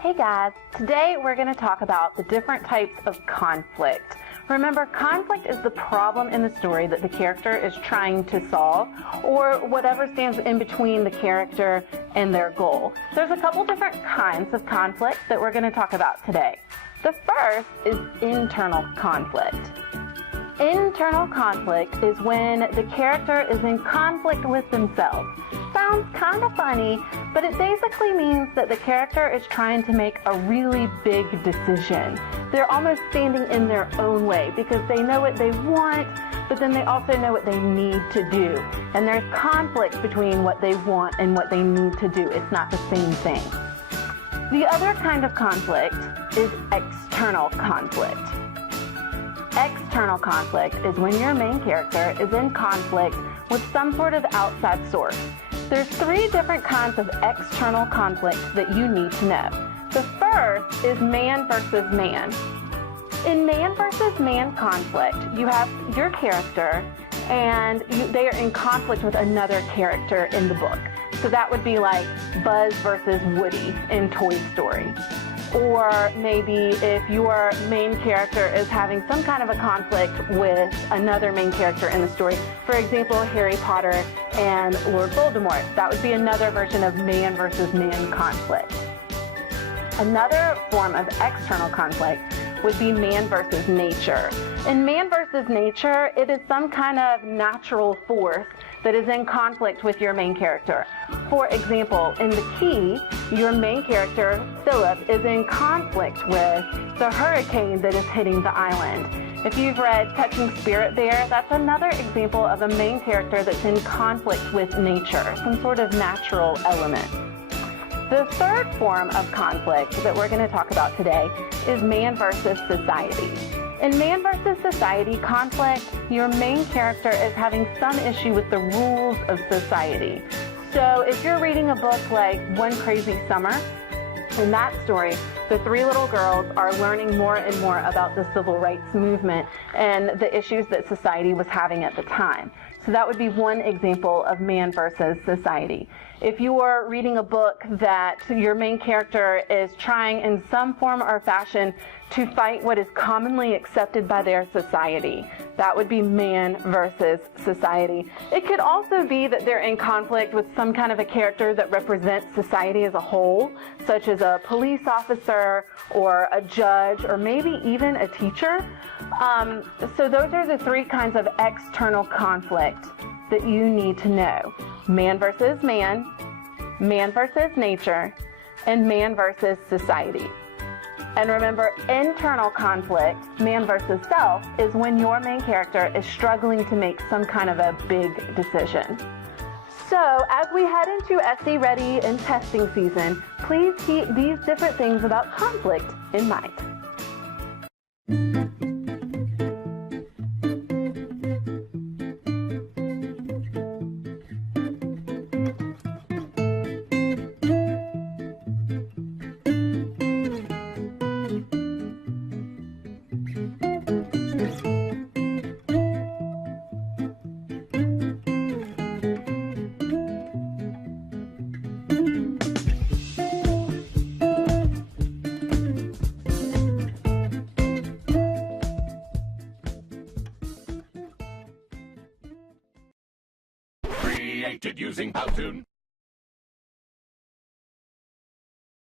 Hey guys, today we're going to talk about the different types of conflict. Remember, conflict is the problem in the story that the character is trying to solve, or whatever stands in between the character and their goal. There's a couple different kinds of conflict that we're going to talk about today. The first is internal conflict. Internal conflict is when the character is in conflict with themselves. Sounds kind of funny, but it basically means that the character is trying to make a really big decision. They're almost standing in their own way because they know what they want, but then they also know what they need to do. And there's conflict between what they want and what they need to do. It's not the same thing. The other kind of conflict is external conflict. External conflict is when your main character is in conflict with some sort of outside source. There's three different kinds of external conflict that you need to know. The first is man versus man. In man versus man conflict, you have your character and they are in conflict with another character in the book. So that would be like Buzz versus Woody in Toy Story. Or maybe if your main character is having some kind of a conflict with another main character in the story. For example, Harry Potter and Lord Voldemort. That would be another version of man versus man conflict. Another form of external conflict would be man versus nature. In man versus nature, it is some kind of natural force that is in conflict with your main character. For example, in The Key, your main character, Philip, is in conflict with the hurricane that is hitting the island. If you've read Catching Spirit Bear, that's another example of a main character that's in conflict with nature, some sort of natural element. The third form of conflict that we're going to talk about today is man versus society. In man versus society conflict, your main character is having some issue with the rules of society. So if you're reading a book like One Crazy Summer, in that story, the three little girls are learning more and more about the civil rights movement and the issues that society was having at the time. So that would be one example of man versus society. If you are reading a book that your main character is trying in some form or fashion to fight what is commonly accepted by their society, that would be man versus society. It could also be that they're in conflict with some kind of a character that represents society as a whole, such as a police officer or a judge or maybe even a teacher. So those are the three kinds of external conflict that you need to know. Man versus man, man versus nature, and man versus society. And remember, internal conflict, man versus self, is when your main character is struggling to make some kind of a big decision. So as we head into SC Ready and testing season, please keep these different things about conflict in mind. Created using Powtoon.